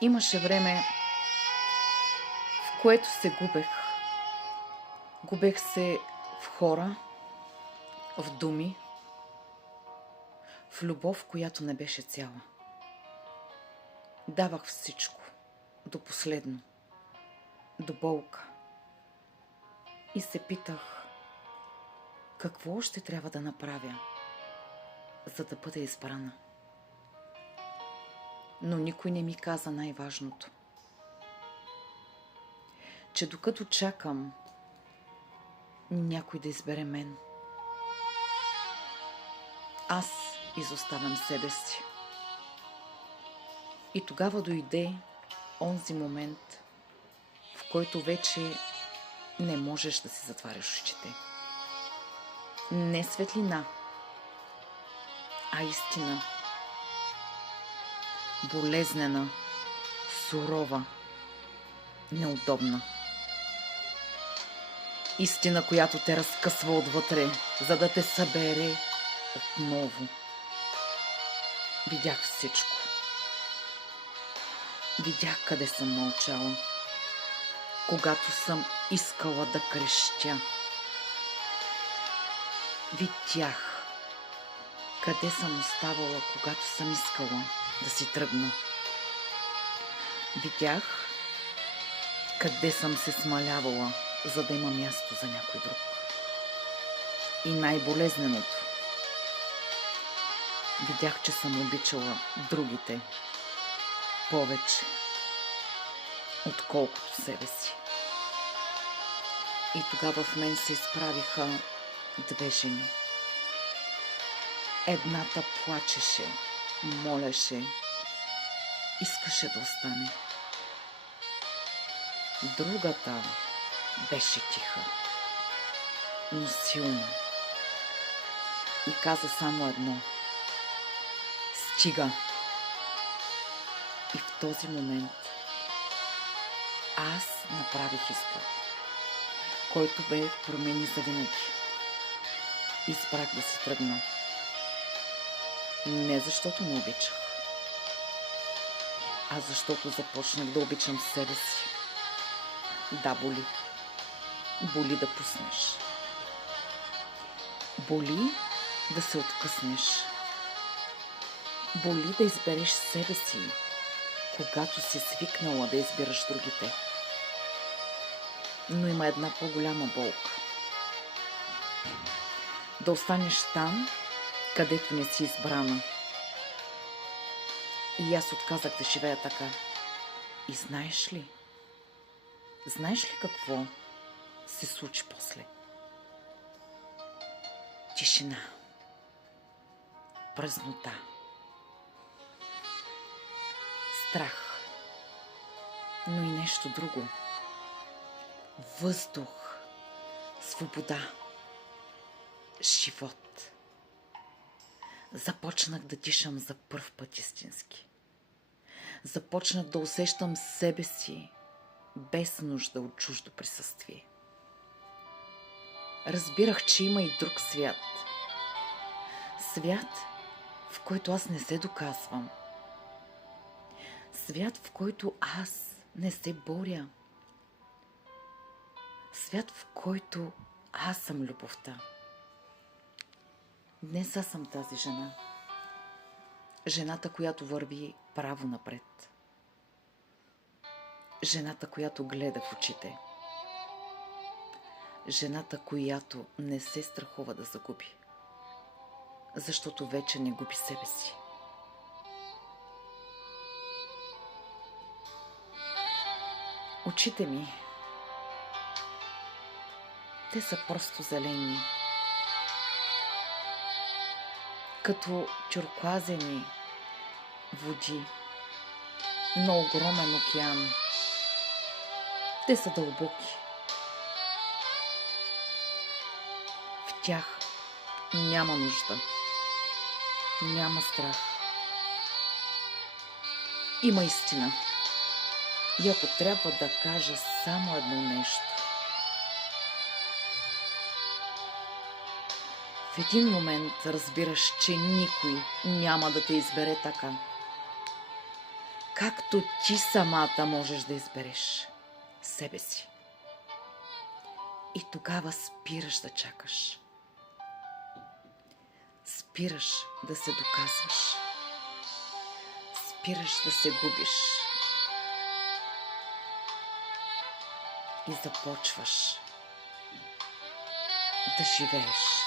Имаше време, в което се губех. Губех се в хора, в думи, в любов, която не беше цяла. Давах всичко, до последно, до болка. И се питах, какво още трябва да направя, за да бъда избрана. Но никой не ми каза най-важното. Че докато чакам някой да избере мен, аз изоставям себе си. И тогава дойде онзи момент, в който вече не можеш да си затваряш очите. Не светлина, а истина. Болезнена, сурова, неудобна. Истина, която те разкъсва отвътре, за да те събере отново. Видях всичко. Видях къде съм мълчала, когато съм искала да крещя. Видях къде съм оставала, когато съм искала да си тръгна. Видях къде съм се смалявала, за да има място за някой друг. И най-болезненото, видях, че съм обичала другите повече, отколкото себе си. И тогава в мен се изправиха две жени. Едната плачеше, молеше, искаше да остане. Другата беше тиха, но силна. И каза само едно: стига. И в този момент аз направих избор, който бе промени завинаги. Избрах да си тръгна. Не защото не обичах, а защото започнах да обичам себе си. Да, боли. Боли да пуснеш. Боли да се откъснеш. Боли да избереш себе си, когато си свикнала да избираш другите. Но има една по-голяма болка. Да останеш там, където не си избрана. И аз отказах да живея така. И знаеш ли? Знаеш ли какво се случи после? Тишина. Празнота. Страх. Но и нещо друго. Въздух. Свобода. Живот. Започнах да дишам за пръв път истински. Започнах да усещам себе си без нужда от чуждо присъствие. Разбирах, че има и друг свят. Свят, в който аз не се доказвам. Свят, в който аз не се боря. Свят, в който аз съм любовта. Днес аз съм тази жена. Жената, която върви право напред. Жената, която гледа в очите. Жената, която не се страхува да загуби. Защото вече не губи себе си. Очите ми, те са просто зелени. Като тюркоазени води на огромен океан. Те са дълбоки. В тях няма нужда. Няма страх. Има истина. И ако трябва да кажа само едно нещо. В един момент разбираш, че никой няма да те избере така, както ти самата можеш да избереш себе си. И тогава спираш да чакаш. Спираш да се доказваш. Спираш да се губиш. И започваш да живееш.